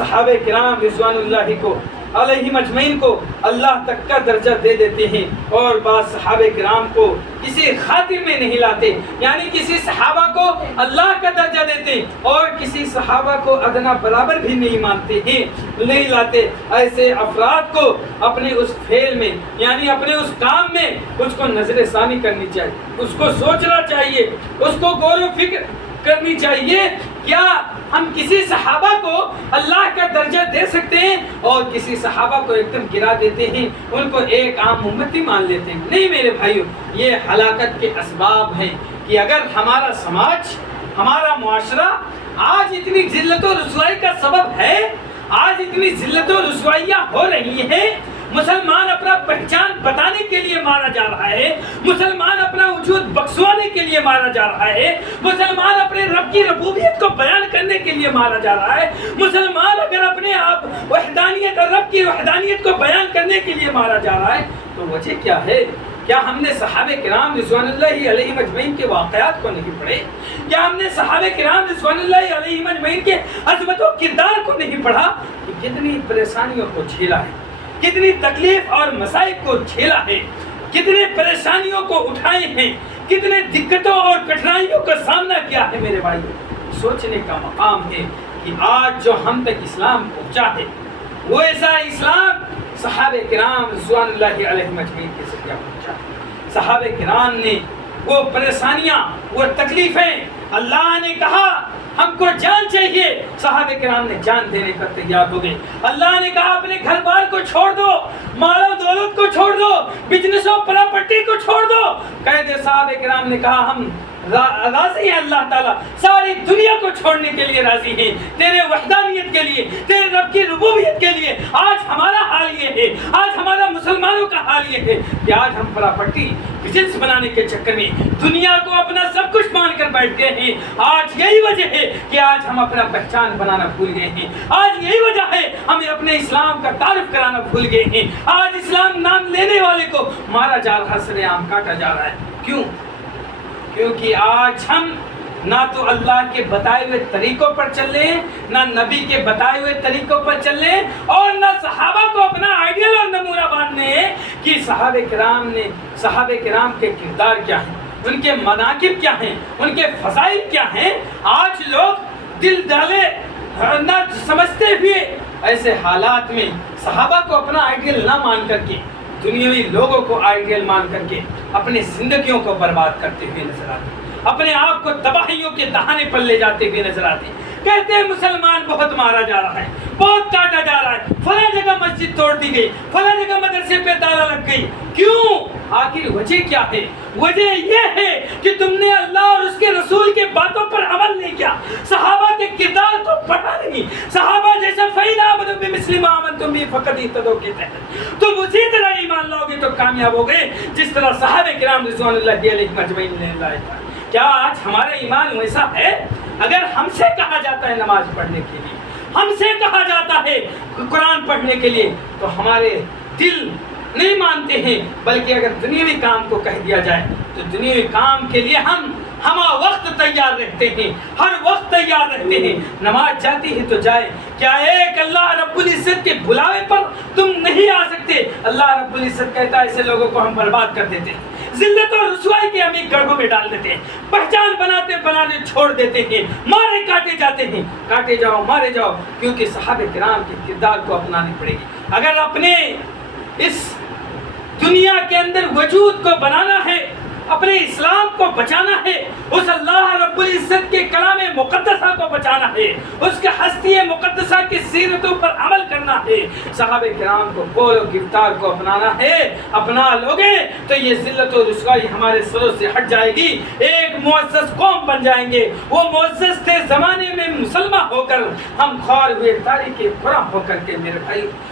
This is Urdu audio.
صحابہ کرام رضوان اللہ کو علیہم اجمعین کو اللہ تک کا درجہ دے دیتے ہیں، اور بعض صحابہ کرام کو کسی خاطر میں نہیں لاتے، یعنی کسی صحابہ کو اللہ کا درجہ دیتے اور کسی صحابہ کو ادنا برابر بھی نہیں مانتے ہیں، نہیں لاتے۔ ایسے افراد کو اپنے اس فعل میں، یعنی اپنے اس کام میں اس کو نظر ثانی کرنی چاہیے، اس کو سوچنا چاہیے، اس کو غور و فکر کرنی چاہیے، کیا ہم کسی صحابہ کو اللہ کا درجہ دے سکتے ہیں اور کسی صحابہ کو ایک دم گرا دیتے ہیں، ان کو ایک عام امتی مان لیتے ہیں؟ نہیں میرے بھائیو، یہ ہلاکت کے اسباب ہیں کہ اگر ہمارا سماج، ہمارا معاشرہ آج اتنی ذلت و رسوائی کا سبب ہے، آج اتنی ذلت و رسوائیاں ہو رہی ہیں، مسلمان اپنا پہچان بتانے کے لیے مارا جا رہا ہے، مسلمان اپنا وجود بخشوانے کے لیے مارا جا رہا ہے، مسلمان اپنے رب کی ربوبیت کو بیان کرنے کے لیے مارا جا رہا ہے، مسلمان اگر اپنے آپ وحدانیت اور رب کی وحدانیت کو بیان کرنے کے لیے مارا جا رہا ہے، تو وجہ کیا ہے؟ کیا ہم نے صحابہ کرام رضوان اللہ علیہم اجمعین کے واقعات کو نہیں پڑھے؟ کیا ہم نے صحابہ کرام رضوان اللہ علیہم اجمعین کے عظمت و کردار کو نہیں پڑھا کہ کتنی پریشانیوں کو جھیلا ہے، کتنی تکلیف اور مصائب کو جھیلا ہے، کتنے پریشانیوں کو اٹھائے ہیں، کتنے دقتوں اور کٹھنائیوں کا سامنا کیا ہے؟ میرے بھائیو، سوچنے کا مقام ہے کہ آج جو ہم تک اسلام پہنچا ہے وہ ایسا اسلام صحابہ کرام رضوان اللہ علیہم اجمعین کے ذریعہ پہنچا ہے۔ صحابہ کرام نے وہ پریشانیاں، وہ تکلیفیں، اللہ نے کہا ہم کو جان چاہیے، صحابہ کرام نے جان دینے پر تیار ہو گئے۔ اللہ نے کہا اپنے گھر بار کو چھوڑ دو، مال و دولت کو چھوڑ دو، بزنس و پراپرٹی کو چھوڑ دو۔ کہتے صحابہ کرام نے کہا ہم راضی ہیں، اللہ تعالیٰ ساری دنیا کو چھوڑنے کے لیے راضی ہیں، تیرے وحدانیت کے لیے، تیرے رب کی ربوبیت کے لیے۔ آج ہمارا حال یہ ہے، آج ہمارا مسلمانوں کا حال یہ ہے کہ آج ہم پراپرٹی بزنس بنانے کے چکر میں دنیا کو اپنا سب کچھ مان کر بیٹھ گئے ہیں۔ آج یہی وجہ ہے کہ آج ہم اپنا پہچان بنانا بھول گئے ہیں، آج یہی وجہ ہے ہمیں اپنے اسلام کا تعارف کرانا بھول گئے ہیں۔ آج اسلام نام لینے والے کو مارا جا رہا، سر عام کاٹا جا رہا ہے۔ کیوں؟ کیونکہ آج ہم نہ تو اللہ کے بتائے ہوئے طریقوں پر چل رہے ہیں، نہ نبی کے بتائے ہوئے طریقوں پر چل رہے ہیں، اور نہ صحابہ کو اپنا آئیڈیل اور نمونہ باندھنے ہیں کہ صحابہ کرام کے کردار کیا ہیں، ان کے مناقب کیا ہیں، ان کے فضائل کیا ہیں۔ آج لوگ دل ڈالے نہ سمجھتے ہوئے ایسے حالات میں صحابہ کو اپنا آئیڈیل نہ مان کر کے دنیاوی لوگوں کو آئیڈیل مان کر کے اپنی زندگیوں کو برباد کرتے ہوئے نظر آتے، اپنے آپ کو تباہیوں کے دہانے پر لے جاتے ہوئے نظر آتے۔ کہتے ہیں مسلمان بہت مارا جا رہا ہے، بہت کاٹا جا رہا ہے، فلاں جگہ مسجد توڑ دی گئی، فلاں جگہ مدرسے پہ تالا لگ گئی۔ کیوں؟ آخر وجہ کیا ہے؟ وجہ یہ ہے کہ تم نے اللہ اور اس کے رسول کے باتوں پر عمل نہیں کیا، صحابہ کے کردار کو پڑھا نہیں۔ صحابہ جیسا فَإِنْ آمَنُوا بِمِثْلِ مَا آمَنْتُمْ بِهِ فَقَدِ اهْتَدَوْا کے تحت تم اسی طرح ایمان لاؤ گے تو کامیاب ہو گئے جس طرح صحابہ کرام رضوان اللہ علیہم اجمعین نے لائے تھا۔ کیا آج ہمارا ایمان ویسا ہے؟ اگر ہم سے کہا جاتا ہے نماز پڑھنے کے لیے، ہم سے کہا جاتا ہے قرآن پڑھنے کے لیے، تو ہمارے دل نہیں مانتے ہیں، بلکہ اگر دنیاوی کام کو کہہ دیا جائے تو دنیاوی کام کے لیے ہم وقت تیار رہتے ہیں، ہر وقت تیار رہتے ہیں۔ نماز جاتی ہے تو جائے، کیا ایک اللہ رب العزت کے بلاوے پر تم نہیں آ سکتے؟ اللہ رب العزت کہتا ہے ایسے لوگوں کو ہم برباد کر دیتے ہیں، ذلت اور رسوائی کے ہمیں گڑھوں میں ڈال دیتے ہیں، پہچان بنانے چھوڑ دیتے ہیں، مارے کاٹے جاتے ہیں۔ کاٹے جاؤ، مارے جاؤ، کیونکہ صحابہ کرام کے کردار کو اپنانی پڑے گی۔ اگر اپنے اس دنیا کے اندر وجود کو بنانا ہے، اپنے اسلام کو بچانا ہے، اس اللہ رب العزت کے کلام مقدسہ کو بچانا ہے، اس کے ہستی مقدسہ کی سیرتوں پر عمل کرنا ہے، صحابہ کرام کو قول و گفتار کو اپنانا ہے۔ اپنا لوگے تو یہ ذلت و رسوائی ہمارے سروں سے ہٹ جائے گی، ایک معزز قوم بن جائیں گے۔ وہ معزز تھے زمانے میں مسلمان ہو کر، ہم خوار ہوئے تاریخ قرآن ہو کر کے۔ میرے بھائی